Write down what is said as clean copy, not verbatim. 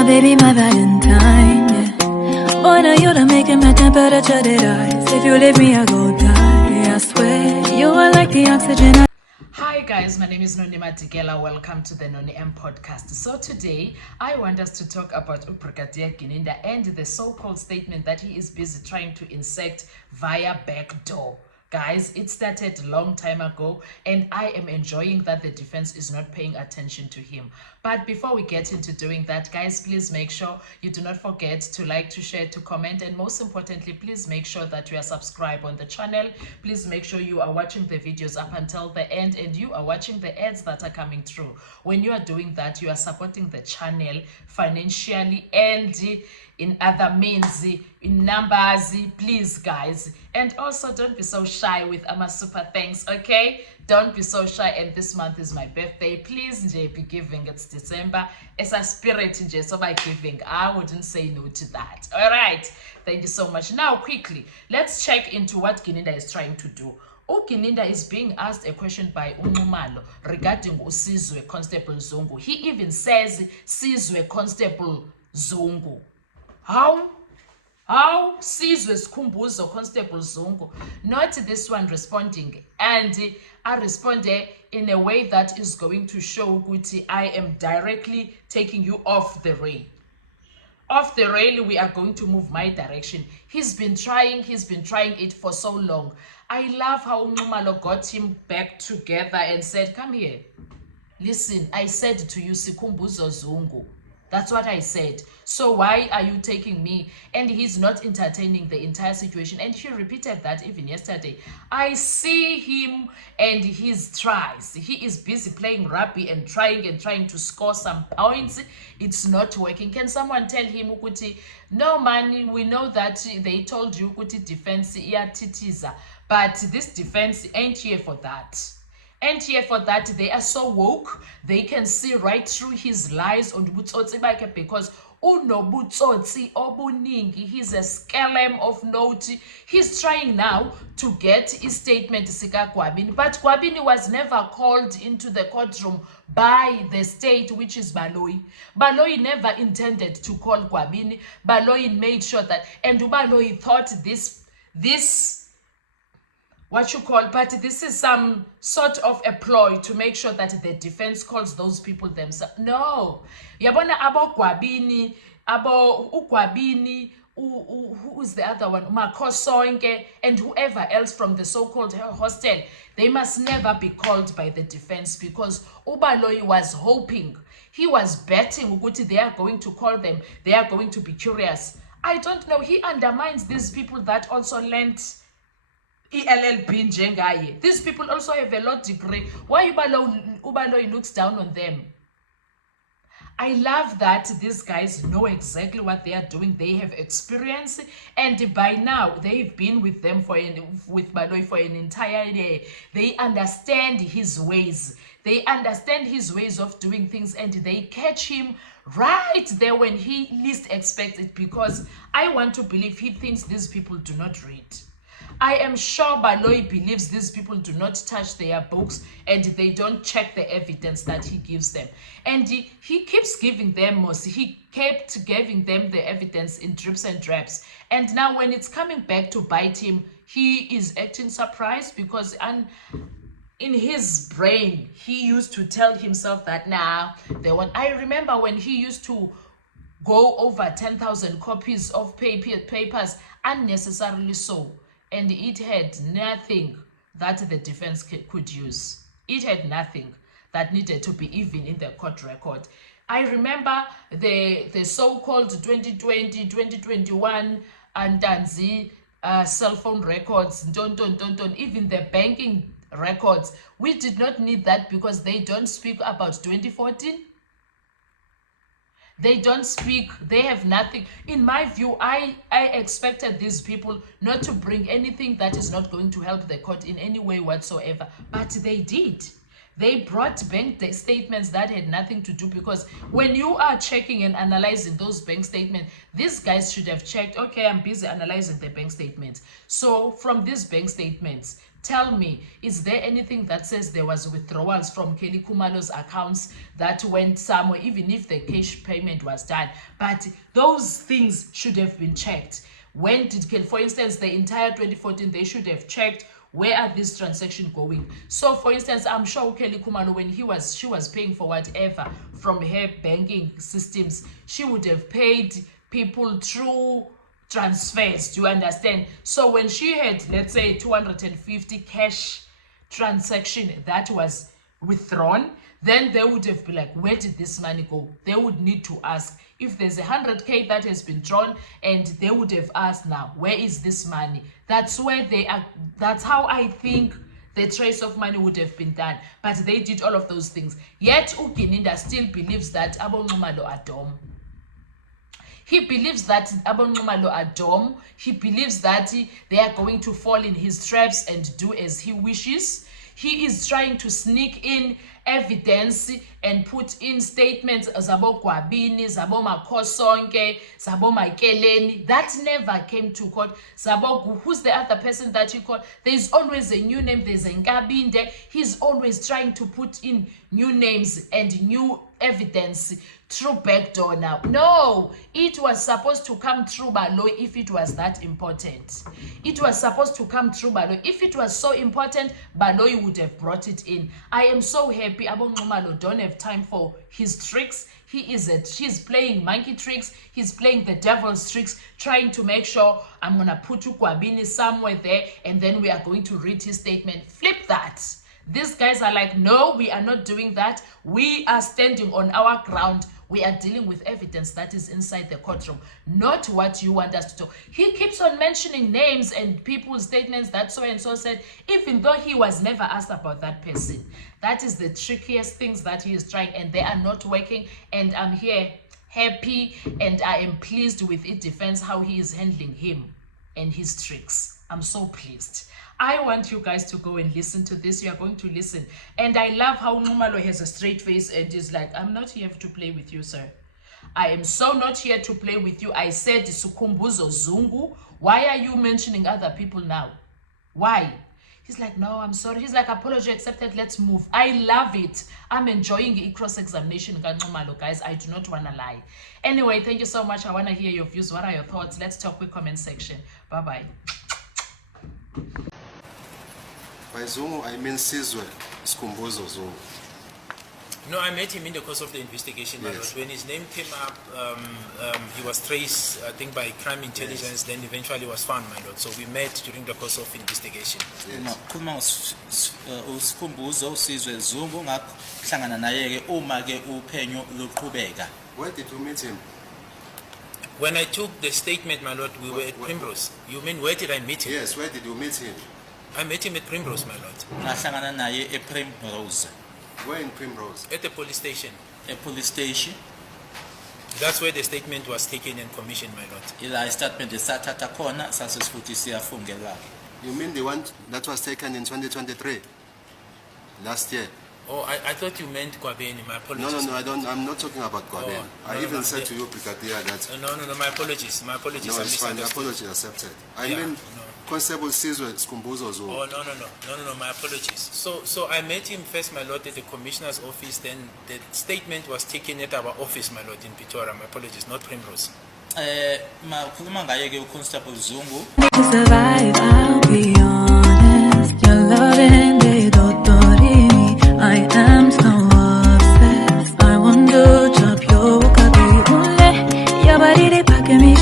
my baby, my Valentine, yeah. Boy, now you done making my temperature rise. If you leave me, I go die. I swear, you are like the oxygen. Hi guys, my name is Noni Madikela. Welcome to the Noni M podcast. So today, I want us to talk about Brigadier Gininda and the so-called statement that he is busy trying to insert via backdoor. Guys, it started a long time ago and I am enjoying that the defense is not paying attention to him. But before we get into doing that, guys, please make sure you do not forget to like, to share, to comment, and most importantly, please make sure that you are subscribed on the channel. Please make sure you are watching the videos up until the end and you are watching the ads that are coming through. When you are doing that, you are supporting the channel financially and in other means, in numbers, please guys. And also don't be so shy with our super thanks, okay? Don't be so shy. And this month is my birthday. Please nje be giving. It's December. It's a spirit nje, so by giving, I wouldn't say no to that. All right, thank you so much. Now quickly, let's check into what Gininda is trying to do. Gininda is being asked a question by Unxumalo regarding Sizwe Constable Zungu. He even says Sizwe Constable Zungu. How Sizwe Skhumbuzo Constable Zungu? Not this one responding, and I responded in a way that is going to show Guti I am directly taking you off the rail. Off the rail, we are going to move my direction. He's been trying it for so long. I love how Unxumalo got him back together and said, come here. Listen, I said to you, Sikhumbuzo Zungu. That's what I said. So why are you taking me? And he's not entertaining the entire situation. And he repeated that even yesterday. I see him and his tries. He is busy playing rugby and trying to score some points. It's not working. Can someone tell him, Ukuti, no man, we know that they told you Ukuti defense iyatitiza, but this defense ain't here for that. And here for that, they are so woke, they can see right through his lies on Butsotsi Bake because Uno Butsotsi Obuningi, he's a scam of note. He's trying now to get his statement Sika Gwabini, but Gwabini was never called into the courtroom by the state, which is Baloyi. Baloyi never intended to call Gwabini. Baloyi made sure that, and Baloyi thought this but this is some sort of a ploy to make sure that the defense calls those people themselves. No. Yabona abo Gwabini, abo Ugwabini, who's the other one? Makosonke, and whoever else from the so-called hostel, they must never be called by the defense because Ubaloyi was hoping, he was betting Uguti they are going to call them, they are going to be curious. I don't know, he undermines these people that also lent LLB njengaye. These people also have a law degree. Why Ubaloyi looks down on them? I love that these guys know exactly what they are doing. They have experience, and by now they've been with them with Baloyi for an entire day. They understand his ways. They understand his ways of doing things, and they catch him right there when he least expects it, because I want to believe he thinks these people do not read. I am sure Baloyi believes these people do not touch their books and they don't check the evidence that he gives them. And he keeps giving them, he kept giving them the evidence in drips and drabs. And now when it's coming back to bite him, he is acting surprised because in his brain, he used to tell himself that, nah, they want. I remember when he used to go over 10,000 copies of papers unnecessarily so. And it had nothing that the defense could use. It had nothing that needed to be even in the court record. I remember the so-called 2020, 2021 Ntanzi cell phone records, even the banking records. We did not need that because they don't speak about 2014. They don't speak, they have nothing. In my view, I expected these people not to bring anything that is not going to help the court in any way whatsoever. But they did. They brought bank statements that had nothing to do, because when you are checking and analyzing those bank statements, these guys should have checked, okay, I'm busy analyzing the bank statements. So from these bank statements, Tell me, is there anything that says there was withdrawals from Kelly Khumalo's accounts that went somewhere, even if the cash payment was done? But those things should have been checked. When did Kelly, for instance, the entire 2014, they should have checked where are these transactions going. So for instance, I'm sure Kelly Khumalo, when she was paying for whatever from her banking systems, she would have paid people through transfers. Do you understand? So when she had, let's say, 250 cash transaction that was withdrawn, then they would have been like, where did this money go? They would need to ask. If there's 100K that has been drawn, and they would have asked, now where is this money? That's where they are. That's how I think the trace of money would have been done. But they did all of those things. Yet uGininda still believes that abonqumalo are dumb. He believes that abonqumalo are dumb. He believes that they are going to fall in his traps and do as he wishes. He is trying to sneak in evidence and put in statements zabo Gwabini, zabo Makhosonke, zabo Makeleni. That never came to court. Zabo, who's the other person that you call? There's always a new name. There's a Nkabinde. He's always trying to put in new names and new evidence through backdoor now. No, it was supposed to come through Baloyi if it was that important. It was supposed to come through Baloyi. If it was so important, Baloyi would have brought it in. I am so happy abonqumalo don't have time for his tricks. He's playing monkey tricks. He's playing the devil's tricks, trying to make sure I'm going to put uGwabini somewhere there, and then we are going to read his statement. Flip that. These guys are like, no, we are not doing that. We are standing on our ground. We are dealing with evidence that is inside the courtroom, not what you want us to do. He keeps on mentioning names and people's statements that so and so said, even though he was never asked about that person. That is the trickiest things that he is trying, and they are not working. And I'm here happy, and I am pleased with it defense how he is handling him and his tricks. I'm so pleased. I want you guys to go and listen to this. You are going to listen. And I love how Nxumalo has a straight face and is like, I'm not here to play with you, sir. I am so not here to play with you. I said Sukumbuzo Zungu. Why are you mentioning other people now? Why? He's like, no, I'm sorry. He's like, apology accepted. Let's move. I love it. I'm enjoying the cross-examination, guys. I do not want to lie. Anyway, thank you so much. I want to hear your views. What are your thoughts? Let's talk with comment section. Bye-bye. By Zungu, I mean Sizwe Skhumbuzo Zungu. No, I met him in the course of the investigation. Yes. When his name came up, he was traced, I think, by crime intelligence, yes. Then eventually was found, my lord. So we met during the course of investigation. Yes. Skhumbuzo Sizwe Zungu ngahlangana naye ke uma ke uphenyo luqhubeka. Where did you meet him? When I took the statement, my lord, we were at Primrose. You mean where did I meet him? Yes, where did you meet him? I met him at Primrose, my lord. Ngahlangana naye ePrimrose. Where in Primrose? At the police station. A police station. That's where the statement was taken and commissioned, my lord. Ila statement esathatha khona sasisifuthi siyafungela. You mean the one that was taken in 2023? Last year? Oh, I thought you meant Gwabeni. My apologies. No, I'm not talking about Gwabeni. Oh, I even said to you, Brigadier, that... No, my apologies. My apologies. No, it's fine. The apology accepted. I mean... Constable Sizwe Skhumbuzo Zungu. Oh, no, my apologies. So I met him first, my lord, at the commissioner's office. Then the statement was taken at our office, my lord, in Pretoria. My apologies, not Primrose. Makhuluma ngaye ke uConstable Zungu. To survive, I'll be honest. Your loving they dotorini. I am so obsessed. I want to chop your kabi ule. Your body they pack me.